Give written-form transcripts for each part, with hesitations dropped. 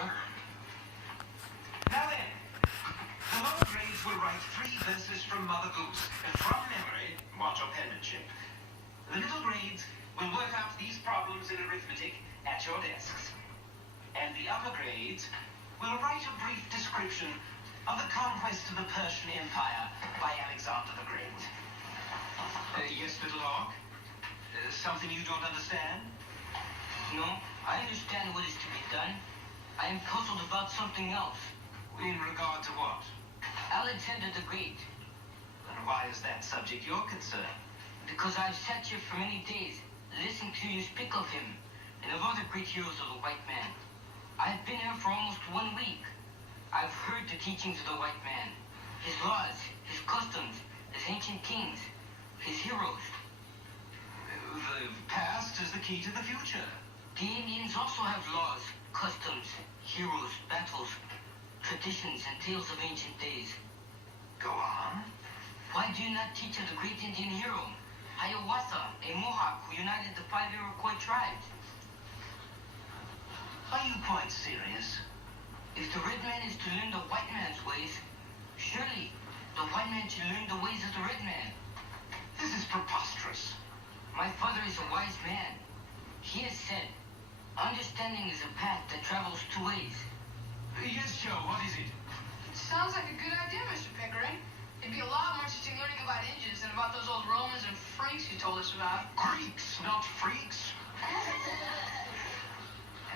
learn. Now then, the lower grades will write 3 verses from Mother Goose, and from memory, watch your penmanship. The middle grades will work out these problems in arithmetic at your desks. And the upper grades will write a brief description of the conquest of the Persian Empire by Alexander the Great. Yes, little hawk? Something you don't understand? No, I understand what is to be done. I am puzzled about something else. In regard to what? Alexander the Great. And why is that subject your concern? Because I've sat here for many days, listening to you speak of him, and of other great heroes of the white man. I've been here for almost 1 week. I've heard the teachings of the white man, his laws, his customs, his ancient kings, his heroes. The past is the key to the future. The Indians also have laws, customs, heroes, battles, traditions, and tales of ancient days. Go on. Why do you not teach of the great Indian hero, Hiawatha, a Mohawk who united the 5 Iroquois tribes? Are you quite serious? If the red man is to learn the white man's ways, surely the white man should learn the ways of the red man. This is preposterous. My father is a wise man. He has said, understanding is a path that travels 2 ways. Yes, Joe, what is it? Sounds like a good idea, Mr. Pickering. It'd be a lot more interesting learning about Indians than about those old Romans and freaks you told us about. Greeks, not freaks.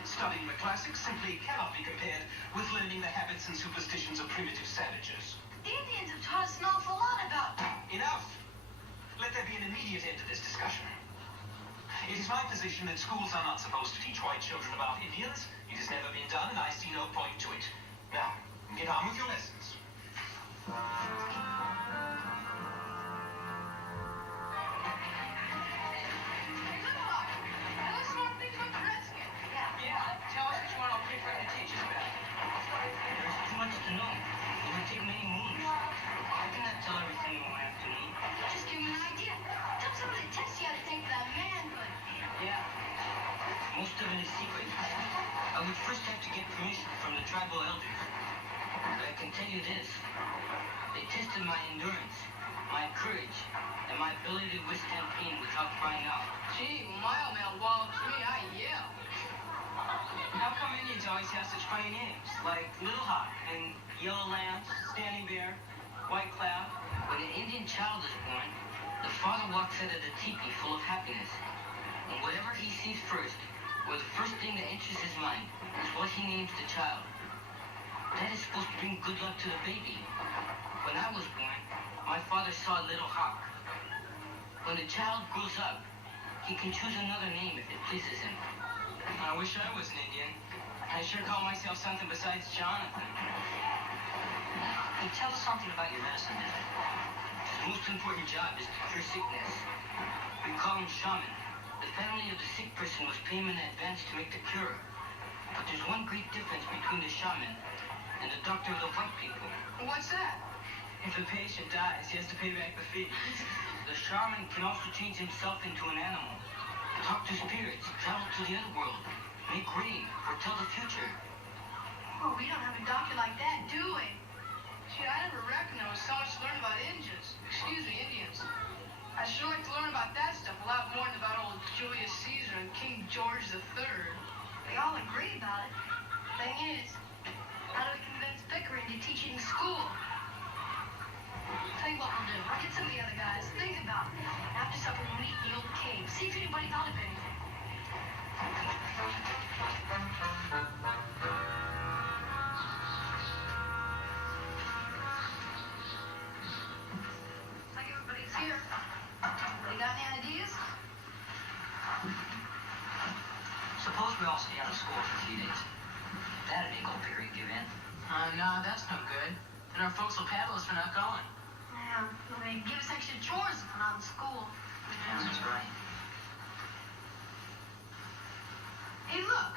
Studying the classics simply cannot be compared with learning the habits and superstitions of primitive savages. The Indians have taught us an awful lot about them. Enough! Let there be an immediate end to this discussion. It is my position that schools are not supposed to teach white children about Indians. It has never been done, and I see no point to it. Now, get on with your lessons. Tell us which one I'll pick right to teach us about. There's too much to know. It would take many moons. I cannot tell everything in 1 afternoon. Just give me an idea. Tell some of the tests you had to take for that manhood. Yeah. Most of it is secret. I would first have to get permission from the tribal elders. But I can tell you this. They tested my endurance, my courage, and my ability to withstand pain without crying out. Gee, my old man wallops me, I yell. How come Indians always have such funny names, like Little Hawk and Yellow Lamb, Standing Bear, White Cloud? When an Indian child is born, the father walks out of the teepee full of happiness. And whatever he sees first, or the first thing that enters his mind, is what he names the child. That is supposed to bring good luck to the baby. When I was born, my father saw Little Hawk. When the child grows up, he can choose another name if it pleases him. I wish I was an Indian. I sure call myself something besides Jonathan. Hey, tell us something about your medicine man. His most important job is to cure sickness. We call him shaman. The family of the sick person must pay him in advance to make the cure. But there's one great difference between the shaman and the doctor of the white people. What's that? If the patient dies, he has to pay back the fee. The shaman can also change himself into an animal. Talk to spirits, travel to the other world, make rain, foretell the future. Oh, we don't have a doctor like that, do we? Gee, I never reckoned there was so much to learn about Indians. I'd sure like to learn about that stuff a lot more than about old Julius Caesar and King George III. They all agree about it. Thing is, how do we convince Pickering to teach it in school? Tell you what we'll do. I'll get some of the other guys. Think about it. After supper, we'll meet in the old cave. See if anybody thought of anything. Like everybody's here. You got any ideas? Suppose we all stay out of school for a few days. That'd make old Perry give in. No, that's no good. Then our folks will paddle us for not going. Yeah, they give us extra chores if we're not in school. Yeah, that's right. Hey, look.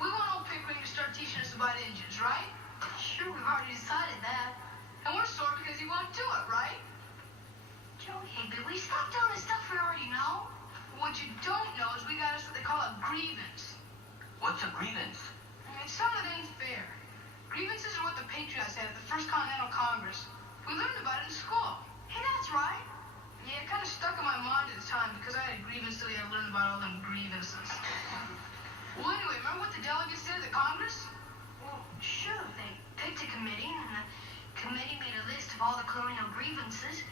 We want old Pickering to start teaching us about Indians, right? Sure, we've already decided that. And we're sore because he won't do it, right? Joe Higby, we stopped doing the stuff we already know. What you don't know is we got us what they call a grievance. What's a grievance? I mean, it's Some of it ain't fair. Grievances are what the Patriots had at the First Continental Congress. We learned about it in school. Hey, that's right. Yeah, it kind of stuck in my mind at the time because I had a grievance till I learned about all them grievances. Well, anyway, remember what the delegates did at the Congress? Well, sure. They picked a committee, and the committee made a list of all the colonial grievances.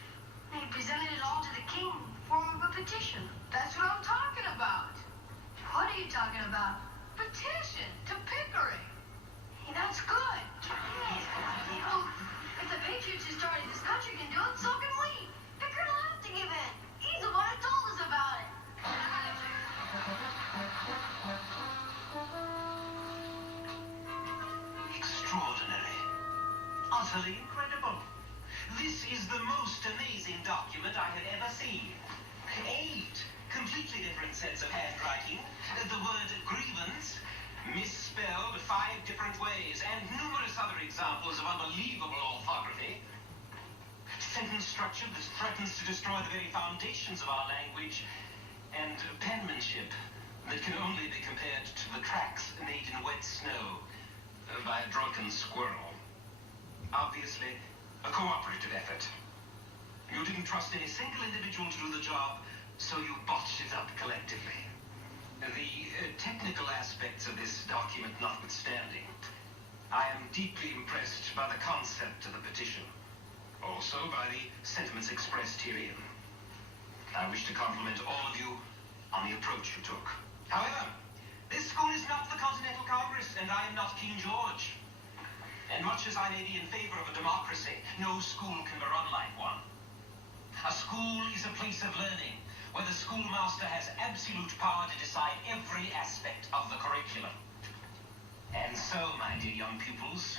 They presented it all to the king in the form of a petition. That's what I'm talking about. What are you talking about? Petition to Pickering. Hey, that's good. Well, if the Patriots who started this country can do it, so can we. Pickering will have to give in. He's the one who told us about it. Extraordinary. Utterly incredible. This is the most amazing document I have ever seen. 8 completely different sets of handwriting. The word grievance misspelled 5 different ways, and numerous other examples of unbelievable orthography. Sentence structure that threatens to destroy the very foundations of our language, and penmanship that can only be compared to the tracks made in wet snow by a drunken squirrel. Obviously, a cooperative effort. You didn't trust any single individual to do the job, so you botched it up collectively. The technical aspects of this document notwithstanding, I am deeply impressed by the concept of the petition. Also by the sentiments expressed herein. I wish to compliment all of you on the approach you took. However, this school is not the Continental Congress, and I am not King George. And much as I may be in favor of a democracy, no school can be run like one. A school is a place of learning, where the schoolmaster has absolute power to decide every aspect of the curriculum. And so, my dear young pupils,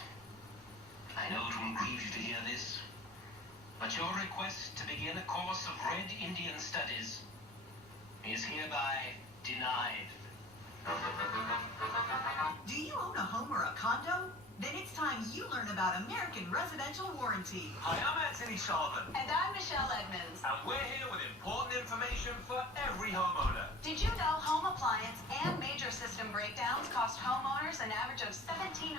I know it will grieve you to hear this, but your request to begin a course of Red Indian Studies is hereby denied. Do you own a home or a condo? Then it's time you learn about American Residential Warranty. Hi, I'm Anthony Sullivan, And I'm Michelle Edmonds. and we're here with important information for every homeowner. Did you know home appliance and major system breakdowns cost homeowners an average of $1,700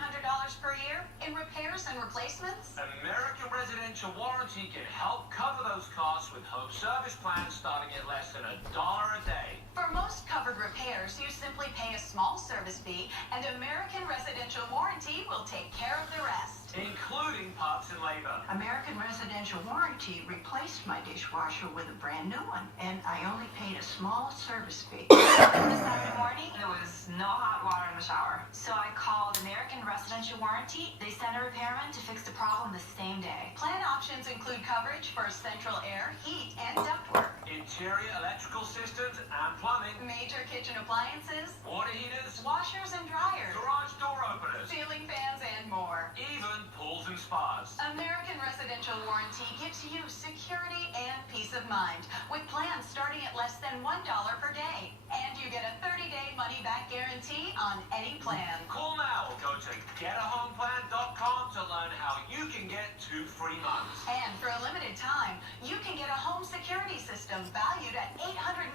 per year in repairs and replacements? American Residential Warranty can help cover those costs with home service plans starting at less than $1 a day. For most covered repairs, you simply pay a small service fee, and American Residential Warranty will take care of the rest. Including parts and labor. American Residential Warranty replaced my dishwasher with a brand new one, and I only paid a small service fee. This Saturday morning, there was no hot water in the shower. So I called American Residential Warranty. They sent a repairman to fix the problem the same day. Plan options include coverage for central air, heat, and ductwork, Interior electrical systems and plumbing. major kitchen appliances, Water heaters. washers and dryers, Garage door openers. ceiling fans, and more. Even pools and spas. American Residential Warranty gives you security and peace of mind with plans starting at less than $1 per day. And you get a 30-day money-back guarantee on any plan. Call now or go to getahomeplan.com to learn how you can get 2 free months. And for a limited time, you can get a home security system valued at $850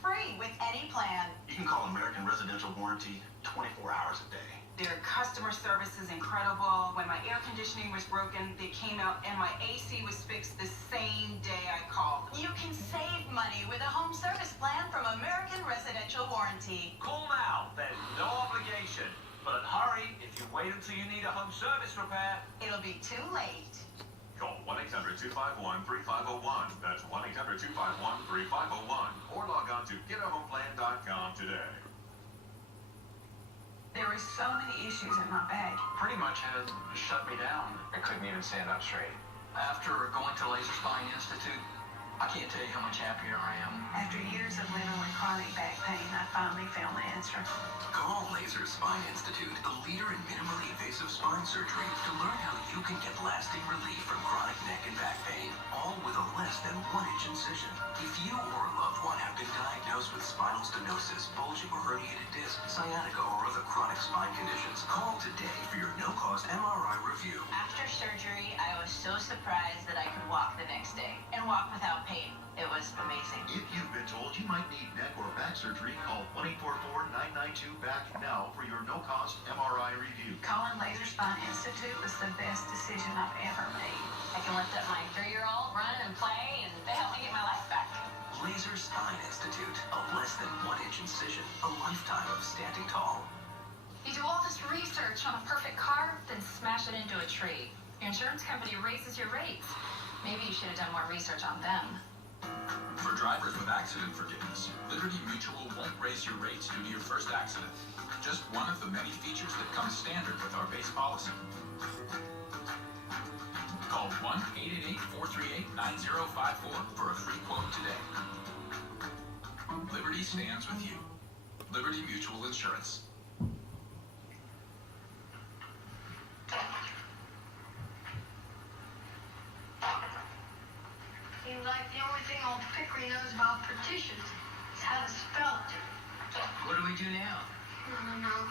free with any plan. You can call American Residential Warranty 24 hours a day. Their customer service is incredible. When my air conditioning was broken, they came out and my AC was fixed the same day I called. You can save money with a home service plan from American Residential Warranty. Call now. There's no obligation. But hurry, if you wait until you need a home service repair, It'll be too late. Call 1-800-251-3501. That's 1-800-251-3501. Or log on to getahomeplan.com today. There were so many issues in my bag. Pretty much had shut me down. I couldn't even stand up straight. After going to Laser Spine Institute, I can't tell you how much happier I am. After years of living with chronic back pain, I finally found the answer. Call Laser Spine Institute, the leader in minimally invasive spine surgery, to learn how you can get lasting relief from chronic neck and back pain, all with a less than 1-inch incision. If you or a loved one have been diagnosed with spinal stenosis, bulging or herniated disc, sciatica, or other chronic spine conditions, call today for your no-cost MRI review. After surgery, I was so surprised that I could walk the next day and walk without pain. pain. It was amazing. If you've been told you might need neck or back surgery, call 1-844-992-BACK now for your no-cost MRI review. Calling Laser Spine Institute was the best decision I've ever made. I can lift up my 3-year-old, run and play, and they help me get my life back. Laser Spine Institute, a less than 1-inch incision, a lifetime of standing tall. You do all this research on a perfect car, then smash it into a tree. Your insurance company raises your rates. Maybe you should have done more research on them. For drivers with accident forgiveness, Liberty Mutual won't raise your rates due to your first accident. Just one of the many features that comes standard with our base policy. Call 1-888-438-9054 for a free quote today. Liberty stands with you. Liberty Mutual Insurance. Seems like the only thing old Pickery knows about partitions is how to spell it. What do we do now? I don't know.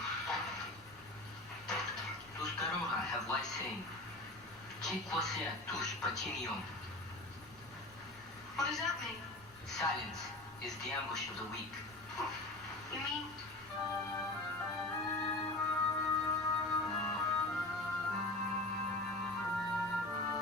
Tus дорога have life saying. Чиквосе туш patinium. What does that mean? Silence is the ambush of the weak. You mean